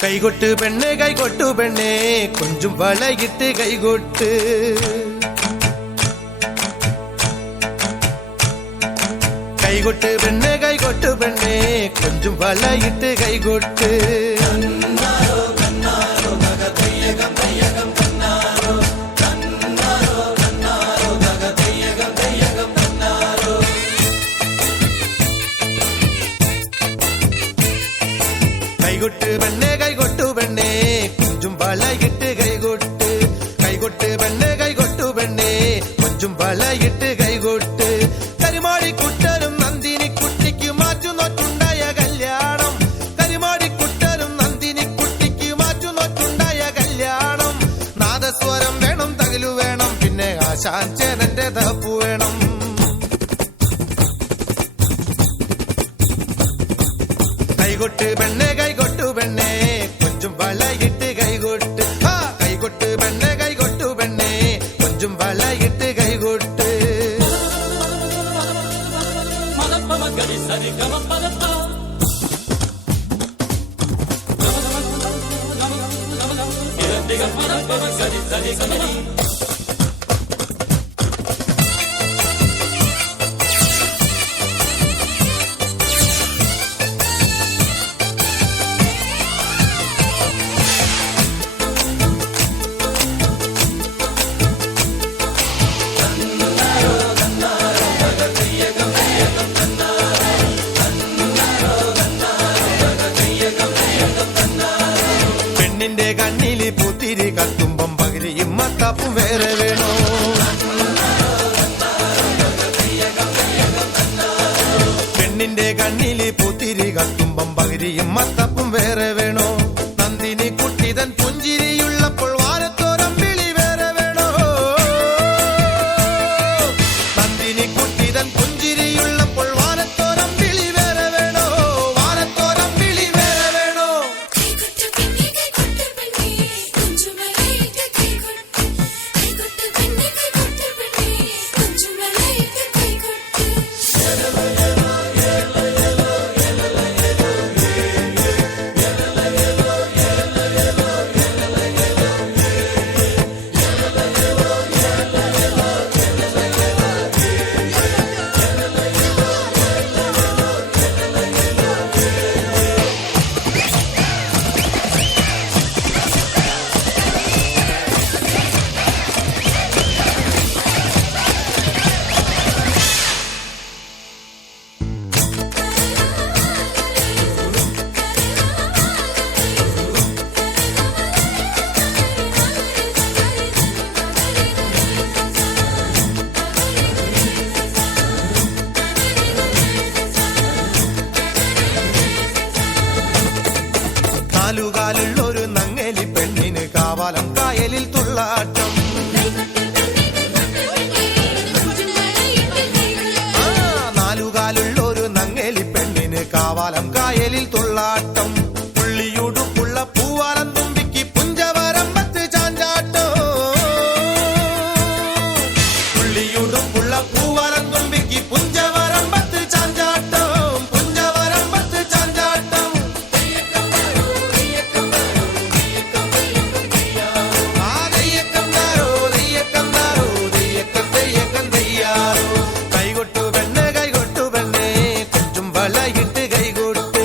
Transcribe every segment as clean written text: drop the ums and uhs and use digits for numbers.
കൈകൊട്ട് പെണ്ണെ കൈകൊട്ടു പെണ്ണെ കൊഞ്ചും വളയിട്ട് കൈകൊട്ട് കൈകൊട്ട് പെണ്ണെ കൈകൊട്ടു പെണ്ണെ കൊഞ്ചും വളയിട്ട് കൈകൊട്ട് കൈകൊട്ട് പെണ്ണെ കൈകൊട്ടു പെണ്ണെ കൊഞ്ചും വളയിട്ട് കൈകൊട്ട് കൈകൊട്ട് പെണ്ണെ കൈകൊട്ടു പെണ്ണെ കൊഞ്ചും വളയിട്ട് കൈകൊട്ട് കരിമാടിക്കുട്ടനും നന്ദിനിക്കുട്ടിക്ക് മാറ്റുനോറ്റുണ്ടായ കല്യാണം കരിമാടിക്കുട്ടനും നന്ദിനിക്കുട്ടിക്ക് മാറ്റുനോറ്റുണ്ടായ കല്യാണം നാദസ്വരം വേണം തകിലു വേണം പിന്നെ ആശാൻ ചേനന്റെ തപ്പു വേണം കൈകൊട്ട് പെണ്ണെ കൈകൊട്ടു പെണ്ണെ കൊഞ്ചും വളയിട്ട് കൈകൊട്ട് കൈകൊട്ട് പെണ്ണെ കൈകൊട്ടു പെണ്ണെ കൊഞ്ചും വളയിട്ട് കൈകൊട്ട് പെണ്ണിന്റെ കണ്ണില് പുത്തിരി കത്തുമ്പം പകലിയും മത്താപ്പും വേറെ വേണോ പെണ്ണിന്റെ കണ്ണില് പുത്തിരി കത്തുമ്പം പകലിയും മത്താപ്പും വേറെ വേണോ നന്ദിനി കുട്ടിതൻ പുഞ്ചിരിയുള്ളപ്പോൾ വാരത്തോരം വിളി വേറെ വേണോ നന്ദിനി കുട്ടിതൻ പുഞ്ചിരിയുള്ളപ്പോൾ വാരത്തോരം വിളി വേറെ വേണോ വാരത്തോരം വിളി വേറെ വേണോ നാലുകാലുള്ളൊരു നങ്ങലി പെണ്ണിന് കാവാലം കായലിൽ തുള്ളാട്ടം നാലുകാലുള്ളൊരു നങ്ങലി പെണ്ണിന് കാവാലം കായലിൽ തുള്ളാട്ടം പുള്ളിയുടുപ്പുള്ള പൂവാലം തുമ്പിക്ക് പുഞ്ചവരമ്പത്ത് ചാഞ്ചാട്ടോ പുള്ളിയുടുപ്പുള്ള പൂവാലം തുമ്പിക്ക് പുഞ്ചവരമ്പത്ത് ചാഞ്ചാട്ടം പുഞ്ചവരമ്പത്ത് ചാഞ്ചാട്ടം കൈകൊട്ടു പെണ്ണെ കൈകൊട്ടു പെണ്ണെ കൊഞ്ചും വളയിട്ട് കൈകൊട്ട്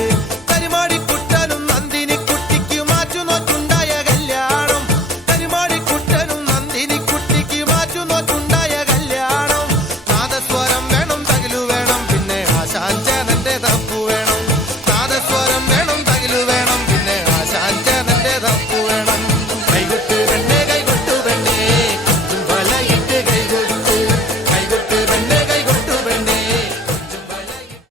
കരിമാടിക്കുട്ടനും നന്ദിനിക്കുട്ടിക്ക് മാറ്റുനോറ്റുണ്ടായ കല്യാണം കരിമാടിക്കുട്ടനും നന്ദിനിക്കുട്ടിക്ക് മാറ്റുനോറ്റുണ്ടായ കല്യാണം നാദസ്വരം വേണം തകിലു വേണം പിന്നെ ആശാൻ ചേനന്റെ തപ്പു